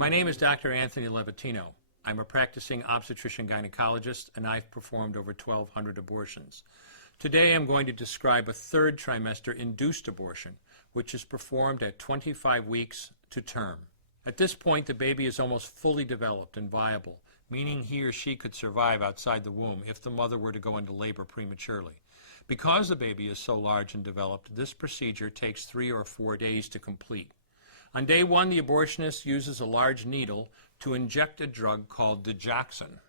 My name is Dr. Anthony Levatino. I'm a practicing obstetrician-gynecologist, and I've performed over 1,200 abortions. Today I'm going to describe a third trimester induced abortion, which is performed at 25 weeks to term. At this point, the baby is almost fully developed and viable, meaning he or she could survive outside the womb if the mother were to go into labor prematurely. Because the baby is so large and developed, this procedure takes 3 or 4 days to complete. On day 1, the abortionist uses a large needle to inject a drug called Digoxina.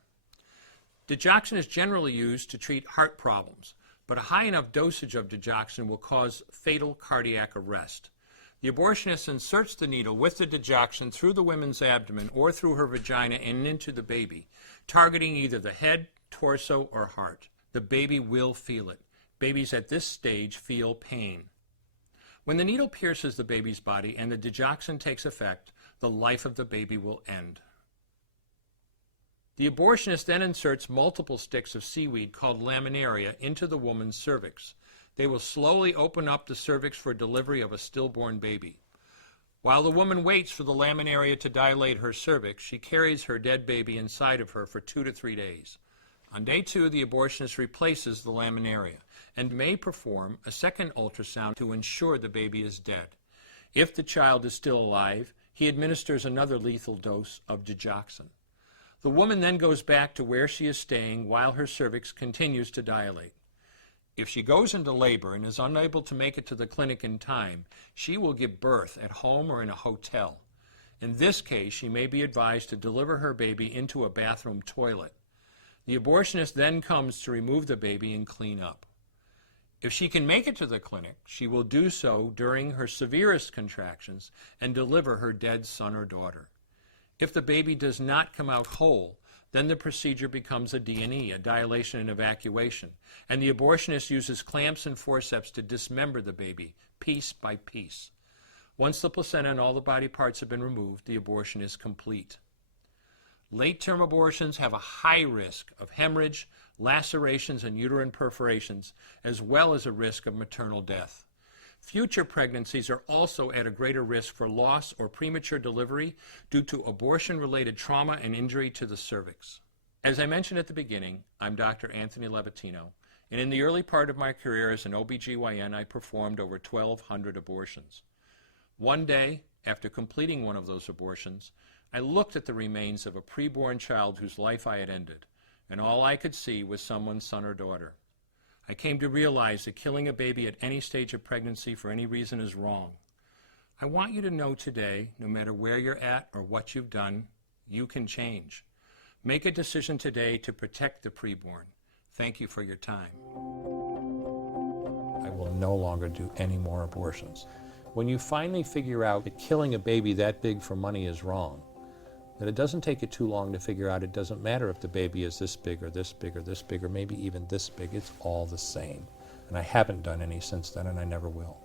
Digoxina is generally used to treat heart problems, but a high enough dosage of Digoxina will cause fatal cardiac arrest. The abortionist inserts the needle with the Digoxina through the woman's abdomen or through her vagina and into the baby, targeting either the head, torso, or heart. The baby will feel it. Babies at this stage feel pain. When the needle pierces the baby's body and the Digoxina takes effect, the life of the baby will end. The abortionist then inserts multiple sticks of seaweed called laminaria into the woman's cervix. They will slowly open up the cervix for delivery of a stillborn baby. While the woman waits for the laminaria to dilate her cervix, she carries her dead baby inside of her for 2 to 3 days. On day 2, the abortionist replaces the laminaria and may perform a second ultrasound to ensure the baby is dead. If the child is still alive, he administers another lethal dose of Digoxina. The woman then goes back to where she is staying while her cervix continues to dilate. If she goes into labor and is unable to make it to the clinic in time, she will give birth at home or in a hotel. In this case, she may be advised to deliver her baby into a bathroom toilet. The abortionist then comes to remove the baby and clean up. If she can make it to the clinic, she will do so during her severest contractions and deliver her dead son or daughter. If the baby does not come out whole, then the procedure becomes a D&E, a dilation and evacuation, and the abortionist uses clamps and forceps to dismember the baby, piece by piece. Once the placenta and all the body parts have been removed, the abortion is complete. Late-term abortions have a high risk of hemorrhage, lacerations, and uterine perforations, as well as a risk of maternal death. Future pregnancies are also at a greater risk for loss or premature delivery due to abortion-related trauma and injury to the cervix. As I mentioned at the beginning, I'm Dr. Anthony Levatino, and in the early part of my career as an OBGYN, I performed over 1,200 abortions. One day, after completing one of those abortions, I looked at the remains of a preborn child whose life I had ended, and all I could see was someone's son or daughter. I came to realize that killing a baby at any stage of pregnancy for any reason is wrong. I want you to know today, no matter where you're at or what you've done, you can change. Make a decision today to protect the preborn. Thank you for your time. I will no longer do any more abortions. When you finally figure out that killing a baby that big for money is wrong, that it doesn't take you too long to figure out it doesn't matter if the baby is this big or this big or this big or maybe even this big, it's all the same. And I haven't done any since then, and I never will.